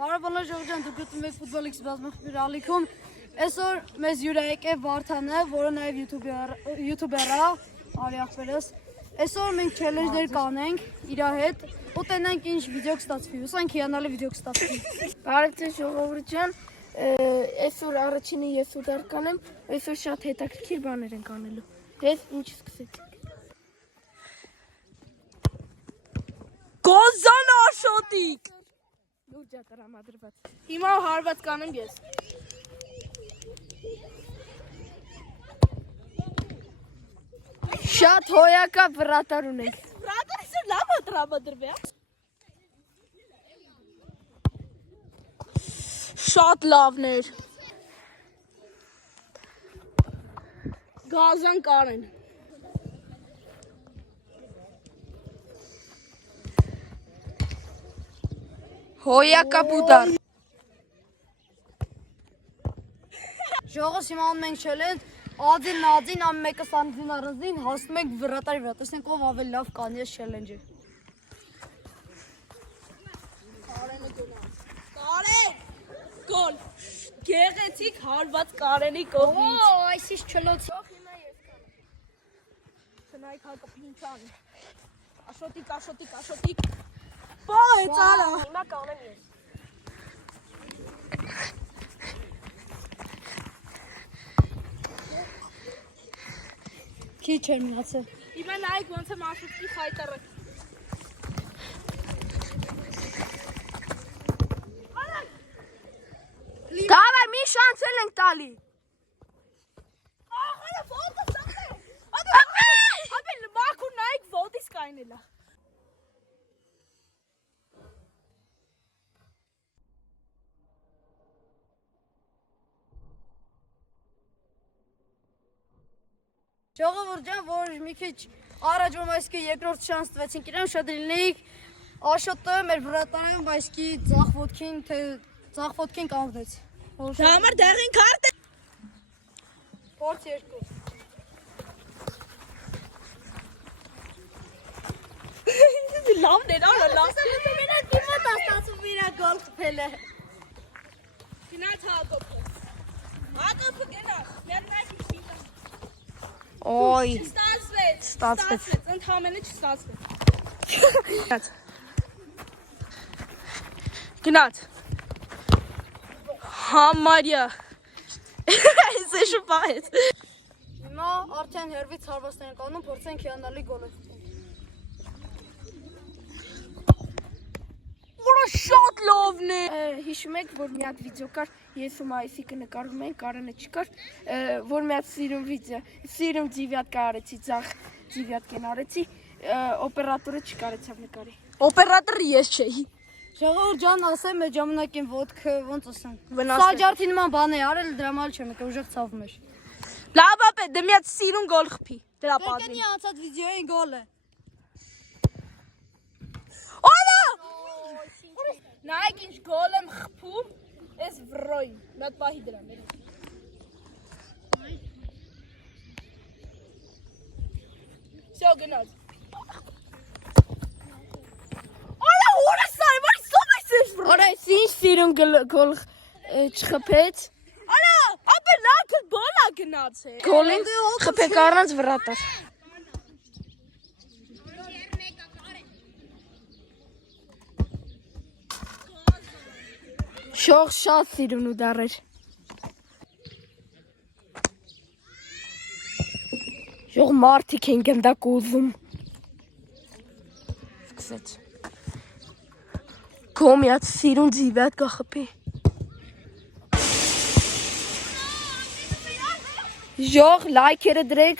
Բարաբաններ ժողովրդան, դուք գտնում եք Ֆուտբոլ X բազմախմբի ռալիքում։ Այսօր մեզ հյուրը եկել Վարդանը, որը նաև յութուբեր է, արի ախպերս։ Այսօր մենք չելենջներ կանենք իր հետ, ու տենանք ինչ վիդեո կստացվի, ուսանք հիանալի վիդեո կստացվի։ Բարև ձեզ ժողովուրդ, այսօր առաջինը ես ուդար կանեմ, այսօր շատ հետաքրքիր բաներ ենք անելու։ Դες ինչ սկսեցինք։ Գոզան աշոտիկ։ Լուրջա տրամադրված։ Հիմա հարված կանեմ ես։ Շատ հոյակա վրատար ունենք։ Վրատարը սուր լավ է տրամադրվի։ Շատ լավներ։ Գազան Կարեն։ Հոյակա բուդար։ Ժողովուրդ հիմա անում ենք չելենջ, ադին նադին ամ մեկը սանդին առանձին հասնում ենք վրատարի վրա, տեսնենք ով ավելի լավ կանի այս չելենջը։ Կարեն։ Գոլ։ Գեղեցիկ հարված Կարենի կողմից։ Այսիշ չլոցի։ Սնայք հակը փինչան։ Աշոտիկ։ Բա է ծալա։ Հիմա կանեմ ես։ Քիչ էր մնացել։ Հիմա նայեք ոնց եմ աշոտի խայտարը։ Դավայ մի շանս էլ ենք տալի։ Ախալը ոտը սախե։ Ապել մաքու նայեք ոտիս կայնելա։ Ժողովուրդ ջան, որ մի քիչ առաջ որ այսքի երկրորդ շանս տվեցինք իրան, շատ լինեիք աշոտը մեր վրատարին այսքի ձախ ոտքին կանգնեց։ Դա համար դեղին քարտ է։ Փորձ երկու։ Լավներ արա լավ։ Մենա դիմա տաստացում իրա գոլ խփել է։ Գնաց Հակոբը։ Հակոբը գնաց։ Մերնայքի շիտա։ Օй, Ստացվեց, ընդհանրապես չստացվեց։ Գնաց։ Համարյա։ Այս է շփայեց։ Հիմա արդեն հերվից հարվածներ ենք անում, փորձենք հիանալի գոլը խփել։ Որը շատ լավն է։ Հիշում եք, որ մի հատ վիդեո կար, ես ու Մայիսիկը նկարում ենք, Կարենը չկար, որ մի հատ սիրում վիդեո, սիրում ձիվյատկա արեցի, ձախ ձիվյատկեն արեցի, օպերատորը չկարեցավ նկարի։ Օպերատորը ես չէի։ Ժողովուրդ ջան, ասեմ մեր ժամանակին ոտքը ոնց ասեմ։ Վնասներ։ Սաջարդի նման բան է արել, դրա մալ չեմ եկել, ուժեղ ցավում էր։ Լավ ապե, դե մի հատ սիրուն գոլ խփի։ Դրա պատվին։ Եկենի անցած վիդեոյի գոլը։ Օլա! Նայեք ինչ գոլ եմ խփում, այս վրոյին։ Մի հատ պահի դրան։ Всё, գնաց։ Օլա, ուրը սարի, որի սոմ ես ես վրոյ։ Օր այս ինչ սիրուն գոլ չխփեց։ Արա, ապե լաքը բոլա գնաց է։ Գոլին խփեք առանց վրատար։ Շող շատ սիրուն ու դարեր։ Շող մարդիկ են գնդակ ուզում։ Սկսեց։ Կոմյատ սիրուն ձիվյատ կա խփի։ Ժող լայքերը դրեք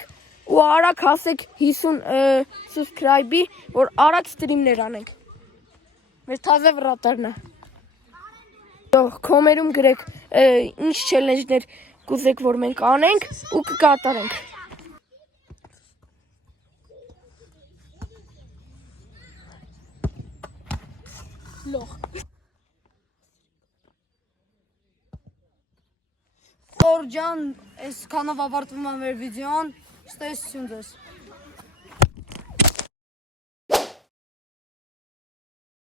ու արագ հասեք 50 subscribe-ի, որ արագ ստրիմներ անենք։ Մեր թազե վրատարն է։ Ժող կոմերում գրեք ինչ չելենջներ կուզեք, որ մենք անենք ու կկատարենք։ Լող։ Խոր ջան, այսքանով ավարտվում է մեր վիդեոն, ստեսություն ձեզ։